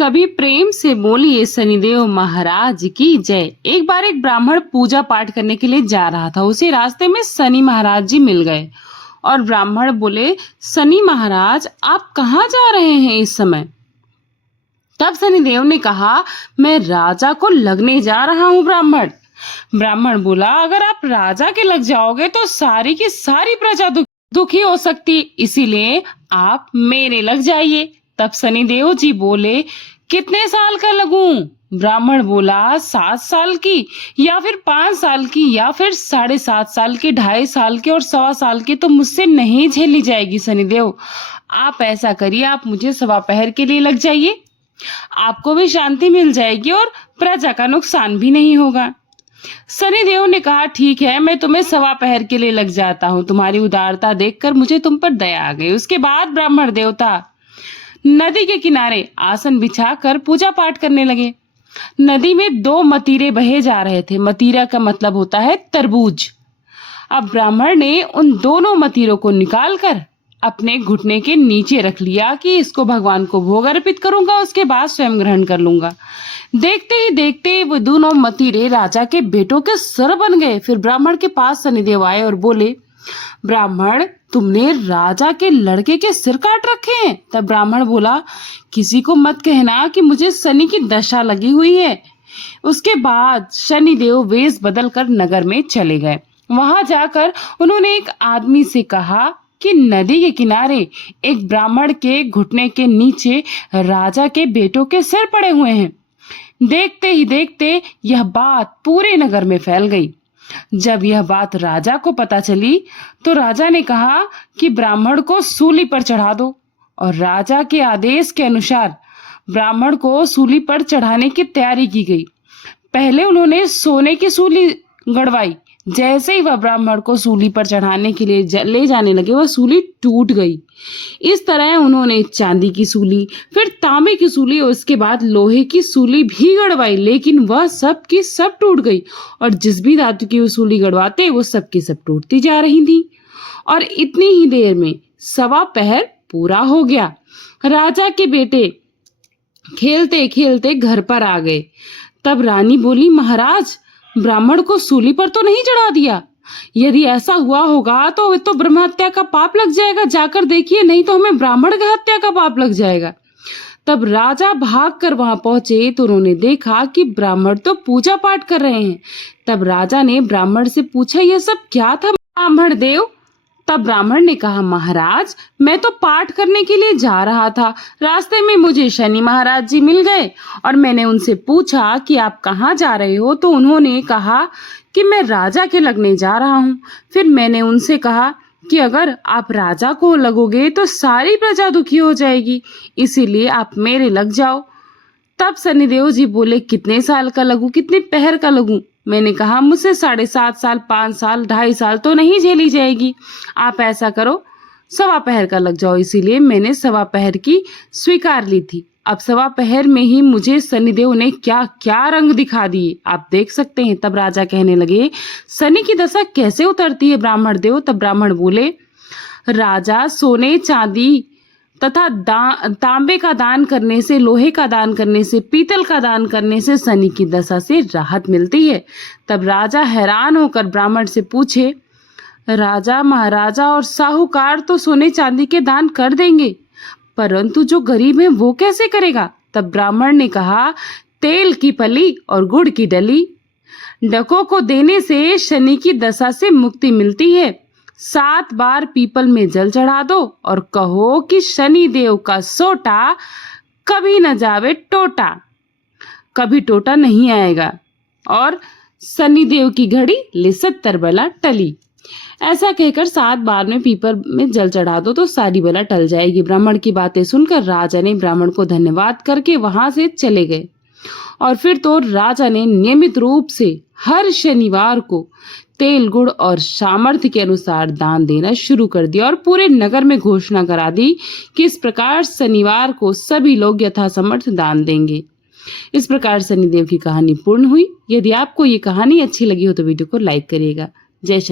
सभी प्रेम से बोलिए शनिदेव महाराज की जय। एक बार एक ब्राह्मण पूजा पाठ करने के लिए जा रहा था। उसे रास्ते में शनि महाराज जी मिल गए और ब्राह्मण बोले, शनि महाराज आप कहाँ जा रहे हैं इस समय? तब शनिदेव ने कहा, मैं राजा को लगने जा रहा हूँ ब्राह्मण। ब्राह्मण बोला, अगर आप राजा के लग जाओगे तो सारी की सारी प्रजा दुखी हो सकती, इसीलिए आप मेरे लग जाइए। तब शनिदेव जी बोले, कितने साल का लगूं? ब्राह्मण बोला, 7 साल की या फिर 5 साल की या फिर 7.5 साल की, 2.5 साल की और 1.25 साल की तो मुझसे नहीं झेली जाएगी शनिदेव। आप ऐसा करिए, आप मुझे 1.25 पहर के लिए लग जाइए। आपको भी शांति मिल जाएगी और प्रजा का नुकसान भी नहीं होगा। शनिदेव ने कहा, ठीक है, मैं तुम्हें 1.25 पहर के लिए लग जाता हूँ। तुम्हारी उदारता देखकर मुझे तुम पर दया आ गई। उसके बाद ब्राह्मण देवता नदी के किनारे आसन बिछाकर पूजा पाठ करने लगे। नदी में 2 मतीरे बहे जा रहे थे। मतीरा का मतलब होता है तरबूज। अब ब्राह्मण ने उन दोनों मतीरों को निकालकर अपने घुटने के नीचे रख लिया कि इसको भगवान को भोग अर्पित करूंगा, उसके बाद स्वयं ग्रहण कर लूंगा। देखते ही देखते वो दोनों मतीरे राजा के बेटों के सर बन गए। फिर ब्राह्मण के पास शनिदेव आए और बोले, ब्राह्मण, तुमने राजा के लड़के के सिर काट रखे हैं। तब ब्राह्मण बोला, किसी को मत कहना कि मुझे शनि की दशा लगी हुई है। उसके बाद शनिदेव वेश बदलकर नगर में चले गए। वहां जाकर उन्होंने एक आदमी से कहा कि नदी के किनारे एक ब्राह्मण के घुटने के नीचे राजा के बेटों के सिर पड़े हुए हैं। देखते ही देखते यह बात पूरे नगर में फैल गई। जब यह बात राजा को पता चली तो राजा ने कहा कि ब्राह्मण को सूली पर चढ़ा दो, और राजा के आदेश के अनुसार ब्राह्मण को सूली पर चढ़ाने की तैयारी की गई। पहले उन्होंने सोने की सूली गड़वाई। जैसे ही वह ब्राह्मण को सूली पर चढ़ाने के लिए ले जाने लगे, वह सूली टूट गई। इस तरह उन्होंने चांदी की सूली, फिर तांबे की सूली और उसके बाद लोहे की सूली भी गड़वाई, लेकिन वह सब की सब टूट गई। और जिस भी धातु की वो सूली गड़वाते, वो सब की सब टूटती जा रही थी। और इतनी ही देर में 1.25 पहर पूरा हो गया। राजा के बेटे खेलते खेलते घर पर आ गए। तब रानी बोली, महाराज, ब्राह्मण को सूली पर तो नहीं चढ़ा दिया। यदि ऐसा हुआ होगा तो ब्रह्म हत्या का पाप लग जाएगा। जाकर देखिए, नहीं तो हमें ब्राह्मण की हत्या का पाप लग जाएगा। तब राजा भागकर वहां पहुंचे तो उन्होंने देखा कि ब्राह्मण तो पूजा पाठ कर रहे हैं। तब राजा ने ब्राह्मण से पूछा, यह सब क्या था ब्राह्मण देव? तब ब्राह्मण ने कहा, महाराज, मैं तो पाठ करने के लिए जा रहा था। रास्ते में मुझे शनि महाराज जी मिल गए और मैंने उनसे पूछा कि आप कहाँ जा रहे हो, तो उन्होंने कहा कि मैं राजा के लगने जा रहा हूँ। फिर मैंने उनसे कहा कि अगर आप राजा को लगोगे तो सारी प्रजा दुखी हो जाएगी, इसीलिए आप मेरे लग जाओ। तब शनिदेव जी बोले, कितने साल का लगूं, कितने पहर का लगूं? मैंने कहा, मुझसे 7.5 साल, 5 साल, 2.5 साल तो नहीं झेली जाएगी। आप ऐसा करो, 1.25 पहर का लग जाओ। इसीलिए मैंने 1.25 पहर की स्वीकार ली थी। अब 1.25 पहर में ही मुझे शनिदेव ने क्या क्या रंग दिखा दिए, आप देख सकते हैं। तब राजा कहने लगे, शनि की दशा कैसे उतरती है ब्राह्मण देव? तब ब्राह्मण बोले, राजा सोने, चांदी तथा तांबे का दान करने से, लोहे का दान करने से, पीतल का दान करने से शनि की दशा से राहत मिलती है। तब राजा हैरान होकर ब्राह्मण से पूछे, राजा, महाराजा और साहूकार तो सोने चांदी के दान कर देंगे, परंतु जो गरीब है वो कैसे करेगा? तब ब्राह्मण ने कहा, तेल की फली और गुड़ की डली डकों को देने से शनि की दशा से मुक्ति मिलती है। 7 बार पीपल में जल चढ़ा दो और कहो कि शनि देव का सोटा कभी न जावे टोटा, कभी टोटा नहीं आएगा, और शनि देव की घड़ी ले 70 बला टली। ऐसा कहकर 7 बार में पीपल में जल चढ़ा दो तो सारी बला टल जाएगी। ब्राह्मण की बातें सुनकर राजा ने ब्राह्मण को धन्यवाद करके वहां से चले गए। और फिर तो राजा ने नियमित रूप से हर शनिवार को तेल, गुड़ और सामर्थ्य के अनुसार दान देना शुरू कर दिया और पूरे नगर में घोषणा करा दी कि इस प्रकार शनिवार को सभी लोग यथासमर्थ दान देंगे। इस प्रकार शनिदेव की कहानी पूर्ण हुई। यदि आपको ये कहानी अच्छी लगी हो तो वीडियो को लाइक करिएगा। जय शनि।